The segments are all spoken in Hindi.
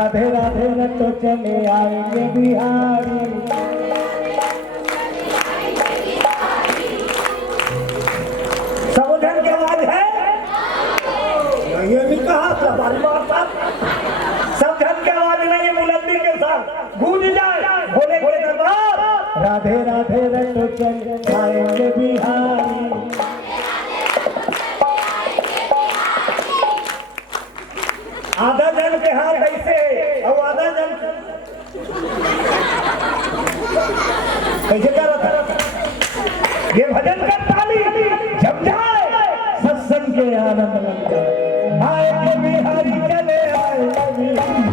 राधे राधे रटो चले आएंगे बिहारी। सबोधन की आवाज है, ये नहीं कहा था सब धन की आवाज नहीं है, बुलंदी के साथ गूंज जाए भोले भोले दरबार। राधे राधे रटो चले आएंगे बिहारी। आधा जन के हाथ ऐसे और आधा जन कैसे कर रहा था। ये भजन का ताली जम जाए सत्संग के आनंद लग जाए। आए बिहारी चले आए बिहारी।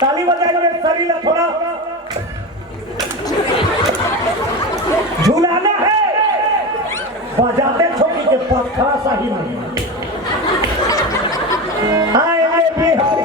ताली बजाएंगे, शरीर थोड़ा झूलाना है, बजाते छोटी के पत्थर सा ही नहीं। आए बिहारी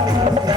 Hare